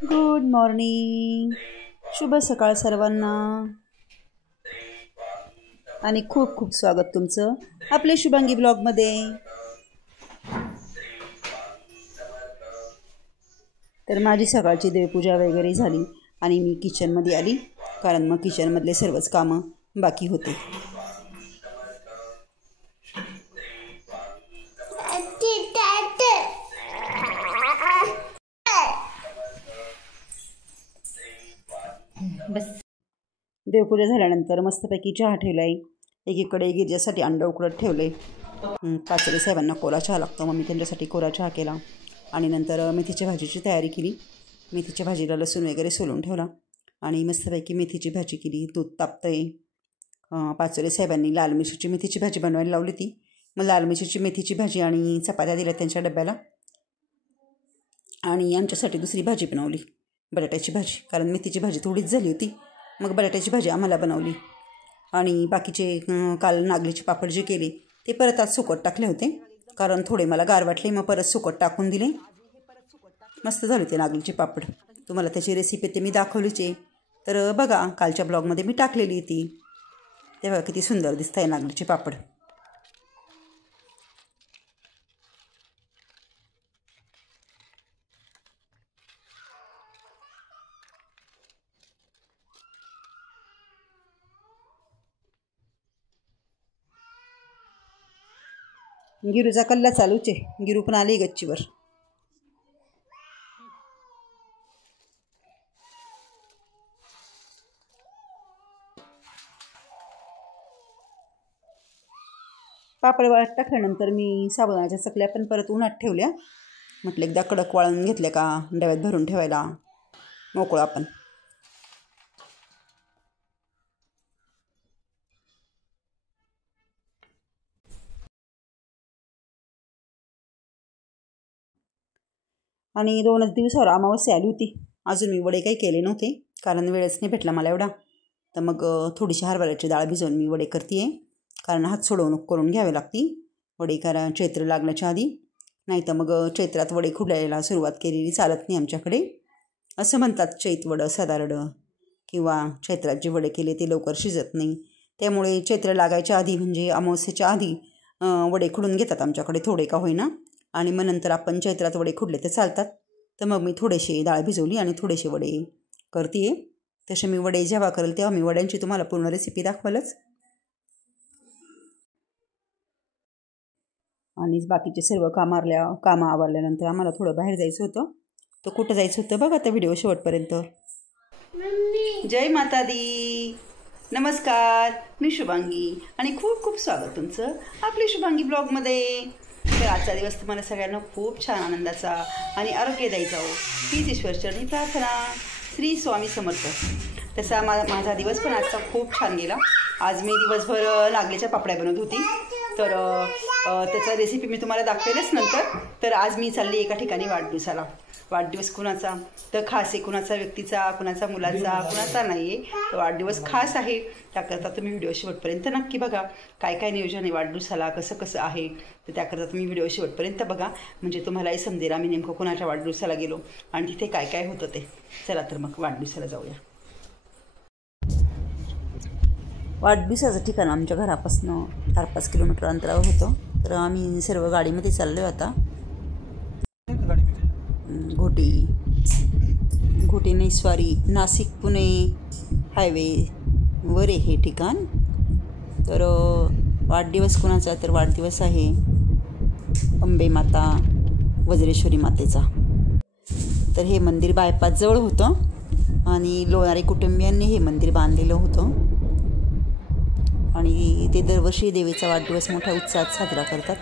Good morning, शुभ सकाळ सर्वांना आणि खूप खूप स्वागत तुमचं आपले शुभांगी ब्लॉगमध्ये। तर माझी सकाळची देवपूजा वगैरे झाली आणि मी किचनमध्ये आली, कारण मग किचनमधले सर्वच कामं बाकी होते। बस देवपूजा झाल्यानंतर मस्तपैकी चहा ठेवलाय। एकीकडे गिरजासाठी अंड उकडत ठेवले। पाचोळे साहेबांना कोरा चहा लागतो, मग मी त्यांच्यासाठी कोरा चहा केला आणि नंतर मेथीच्या भाजीची तयारी केली। मेथीच्या भाजीला लसूण वगैरे सोलून ठेवला आणि मस्तपैकी मेथीची भाजी केली। दूध तापतंय। पाचोळे साहेबांनी लाल मिरचीची मेथीची भाजी बनवायला लावली ती, मग लाल मिरचीची मेथीची भाजी आणि चपात्या दिल्या त्यांच्या डब्याला। आणि आमच्यासाठी दुसरी भाजी बनवली, बटाट्याची भाजी, कारण मेथीची भाजी थोडीच झाली होती, मग बटाट्याची भाजी आम्हाला बनवली। आणि बाकीचे काल नागलीचे पापड जे केले ते परत आज सुकट टाकले होते, कारण थोडे मला गार वाटले, मग परत सुकट टाकून दिले। मस्त झाले ते नागलीचे पापड। तुम्हाला त्याची रेसिपी ते मी दाखवलीच आहे, तर बघा कालच्या ब्लॉगमध्ये मी टाकलेली ती। तेव्हा किती सुंदर दिसत आहे नागलीचे पापड। गिरूचा कल्ला चालूच आहे, गिरू पण आली गच्चीवर। पापड वाळत टाकल्यानंतर मी साबुदाण्याच्या चकल्या पण परत उन्हात ठेवल्या। म्हटलं एकदा कडक वाळून घेतल्या का डब्यात भरून ठेवायला मोकळं आपण। आणि 2च दिवसावर अमावस्या आली होती, अजून मी वडे काही केले नव्हते, कारण वेळच नाही भेटला मला एवढा। तर मग थोडीशी हरभऱ्याची डाळ भिजवून मी वडे करते आहे, कारण हात सोडवणूक करून घ्यावे लागती वडे, कारण चैत्र लागण्याच्या आधी, नाही तर मग चैत्रात वडे खुडायला सुरुवात केलेली चालत नाही आमच्याकडे। असं म्हणतात, चैतवडं साधारडं किंवा चैत्रात जे वडे केले ते लवकर शिजत नाही, त्यामुळे चैत्र लागायच्या आधी म्हणजे अमावस्येच्या आधी वडे खुडून घेतात आमच्याकडे, थोडे का होईना। आणि मग नंतर आपण चैत्रात वडे खुडले तर चालतात। तर मग मी थोडेसे डाळ भिजवली आणि थोडेसे वडे करते आहे। तसे मी वडे जेव्हा करेल तेव्हा मी वड्यांची तुम्हाला पूर्ण रेसिपी दाखवालच। आणि बाकीचे सर्व कामं आवरल्यानंतर आम्हाला थोडं बाहेर जायचं होतं। तर कुठं जायचं होतं बघा आता व्हिडिओ शेवटपर्यंत। जय माता दी, नमस्कार, मी शुभांगी आणि खूप खूप स्वागत तुमचं आपली शुभांगी ब्लॉगमध्ये। तर आजचा दिवस तुम्हाला सगळ्यांना खूप छान आनंदाचा आणि आरोग्यदायी जाओ हीच ईश्वरचरणी प्रार्थना। श्री स्वामी समर्थ। तसा माझा दिवस पण आजचा खूप छान गेला। आज मी दिवसभर नागलीच्या पापड्या बनवत होती, तर त्याचा रेसिपी मी तुम्हाला दाखवेलच नंतर। तर आज मी चालली एका ठिकाणी वाढदिवसाला। वाढदिवस कुणाचा तर खास आहे, कुणाचा व्यक्तीचा, कुणाचा मुलाचा, कुणाचा नाही आहे, तर वाढदिवस खास आहे। त्याकरता तुम्ही व्हिडिओ शेवटपर्यंत नक्की बघा, काय काय नियोजन आहे वाढदिवसाला, कसं कसं आहे, तर त्याकरता तुम्ही व्हिडिओ शेवटपर्यंत बघा, म्हणजे तुम्हालाही समजेल आम्ही नेमकं कुणाच्या वाढदिवसाला गेलो आणि तिथे काय काय होतं ते। चला तर मग वाढदिवसाला जाऊया। वाढदिवसाचं ठिकाण आमच्या घरापासून 4-5 किलोमीटर अंतरावर होतं, तर आम्ही सर्व गाडीमध्ये चाललो आता। घोटी नेस्वारी नाशिक पुणे हायवेवर आहे हे ठिकाण। तर वाढदिवस कुणाचा तर वाढदिवस आहे अंबे माता वज्रेश्वरी मातेचा। तर हे मंदिर बायपासजवळ होतं आणि लोणारी कुटुंबियांनी हे मंदिर बांधलेलं होतं आणि ते दरवर्षी देवीचा वाढदिवस मोठ्या उत्साहात साजरा करतात।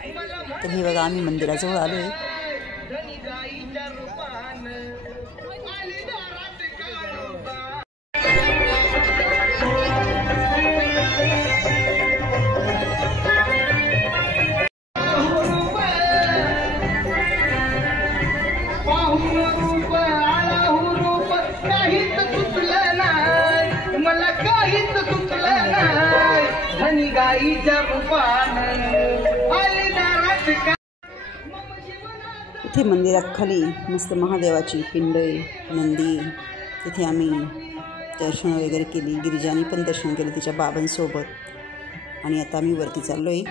तर हे बघा आम्ही मंदिराजवळ आलो आहे। इथे मंदिरात खाली मस्त महादेवाची पिंड आहे, नंदी. तिथे आम्ही दर्शन वगैरे केली. गिरिजाने पण दर्शन केलं तिच्या बाबांसोबत. आणि आता आम्ही वरती चाललो आहे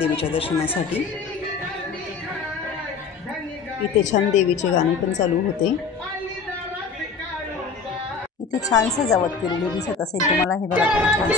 देवीच्या दर्शनासाठी. इथे छान देवीचे गाणे पण चालू होते. इथे छान सजावट केलेली दिसत असेल तुम्हाला. हे बघा छान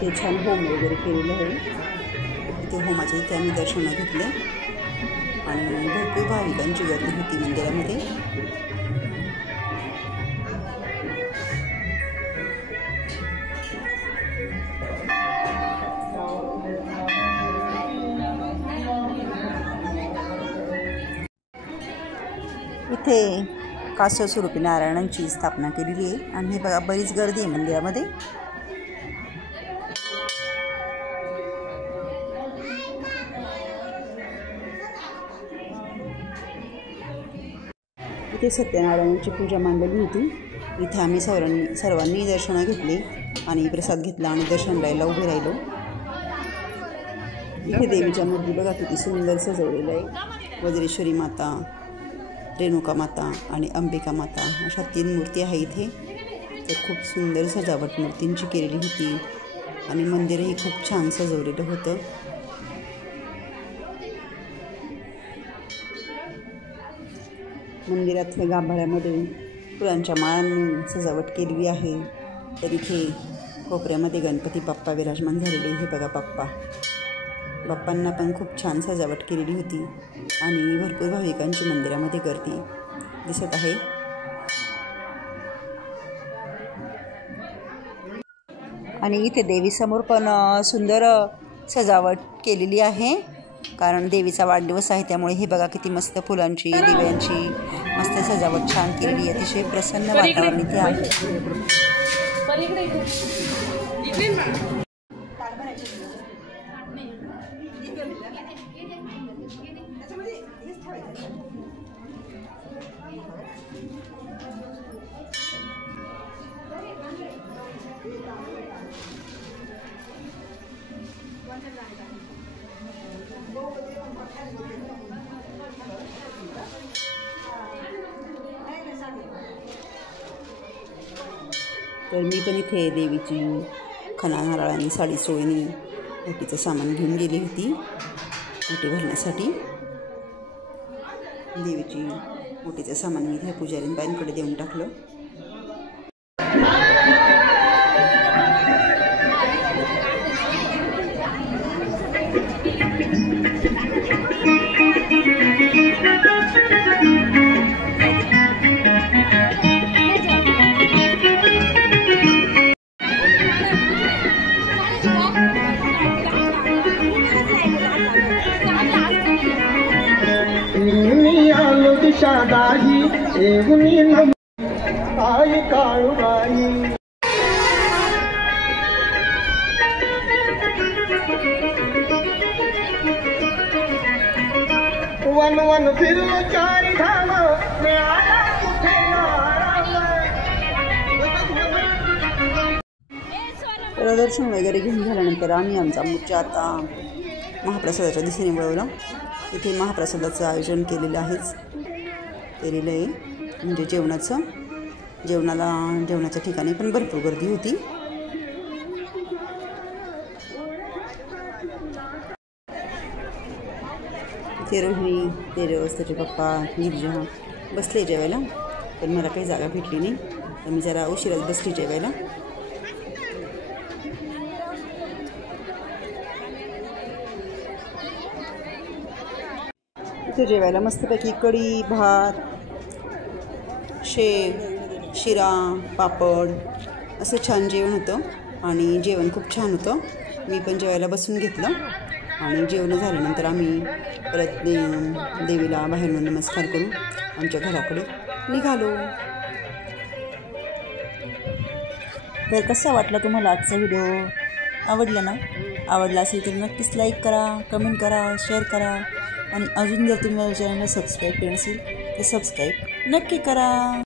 ते छान होम वगैरे केलेलं आहे. ते होमाच्या इथे आम्ही दर्शनं घेतले आणि भरपूर भाविकांची गर्दी होती मंदिरामध्ये. इथे कासव स्वरूपी नारायणांची स्थापना केलेली आहे. आणि हे बघा बरीच गर्दी आहे मंदिरामध्ये. इथे सत्यनारायणाची पूजा मांडली होती. इथे आम्ही सर्वांनी दर्शनं घेतली आणि प्रसाद घेतला आणि दर्शन लायला उभे राहिलो. इथे देवीच्या मूर्ती बघा किती सुंदर सजवलेलं आहे. वज्रेश्वरी माता, रेणुका माता आणि अंबिका माता अशा 3 मूर्ती आहे इथे. तर खूप सुंदर सजावट मूर्तींची केलेली होती आणि मंदिरही खूप छान सजवलेलं होतं. मंदिरातल्या गाभाऱ्यामध्ये फुलांच्या माळांनी सजावट केलेली आहे. तर इथे कोपऱ्यामध्ये गणपती बाप्पा विराजमान झालेले. हे बघा बाप्पांना पण खूप छान सजावट केलेली होती आणि भरपूर भाविकांची मंदिरामध्ये गर्दी दिसत आहे. आणि इथे देवीसमोर पण सुंदर सजावट केलेली आहे, कारण देवीचा वाढदिवस आहे. त्यामुळे हे बघा किती मस्त फुलांची, दिव्यांची मस्त सजावट छान केलेली आहे. अतिशय प्रसन्न वातावरण इथे आहे. तर मी पण इथे देवीची खणा नारळांनी, साडी सोयीनी ओटीचं सामान घेऊन गेली होती ओटी भरण्यासाठी. देवीची ओटीचं सामान मी इथे पुजारींबाईंकडे देऊन टाकलं. शादाही एवनी आई काळूबाई वन वन फिरलो 4 धाम मिळाला कुठे दर्शन वगैरे घेऊन झाल्यानंतर आम्ही आमचा मोर्चा आता महाप्रसादाच्या दिशेने वळवला. इथे महाप्रसादाचं आयोजन केलेलं आहेच केलेलं आहे, म्हणजे जेवणाच्या ठिकाणी पण भरपूर गर्दी होती. ते रोहिणी, तेरस, त्याचे पप्पा, गिरजा बसले जेवायला. पण मला काही जागा भेटली नाही, तर मी जरा उशिराच बसली जेवायला. इथे जेवायला मस्तपैकी कढी, भात, शेव, शिरा, पापड असं छान जेवण होतं आणि जेवण खूप छान होतं. मी पण जेवायला बसून घेतलं. आणि जेवण झाल्यानंतर आम्ही परत देवीला बाहेरून नमस्कार करून आमच्या घराकडे निघालो. तर कसा वाटला तुम्हाला आजचा व्हिडिओ? आवडला ना? आवडला असेल तर नक्कीच लाईक करा, कमेंट करा, शेअर करा आणि अजून जर तुम्ही माझ्या चॅनलला सबस्क्राईब केलं नसेल तर सबस्क्राईब नक्की करा.